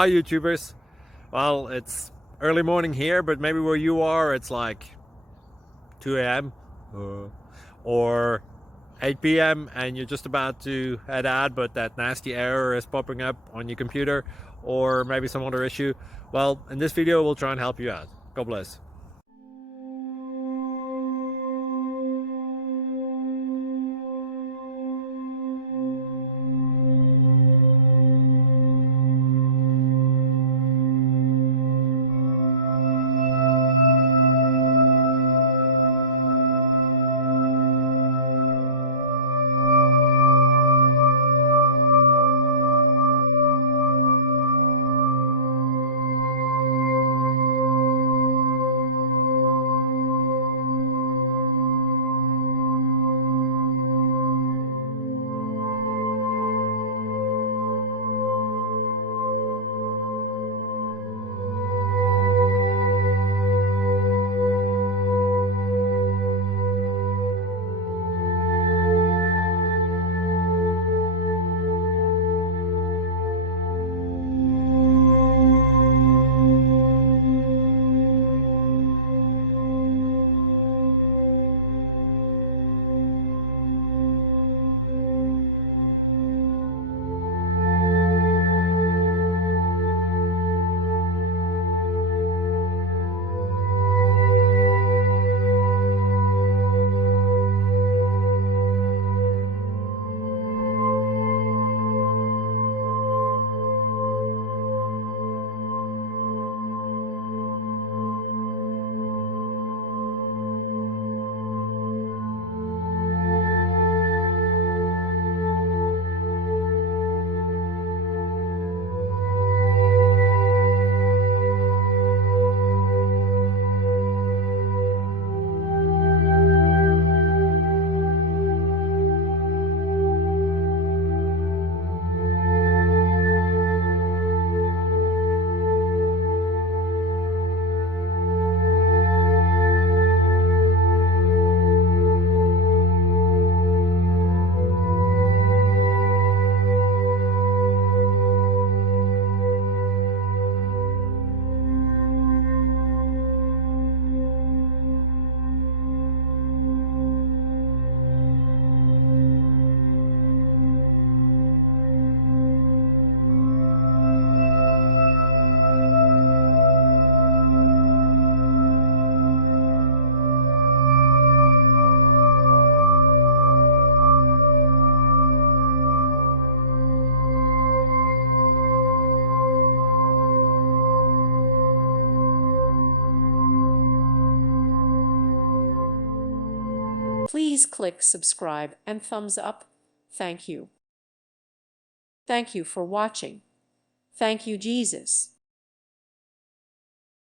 Hi YouTubers. Well, it's early morning here, but maybe where you are it's like 2 a.m. or 8 p.m. and you're just about to head out, but that nasty error is popping up on your computer, or maybe some other issue. Well, in this video we'll try and help you out. God bless. Please click subscribe and thumbs up. Thank you. Thank you for watching. Thank you, Jesus.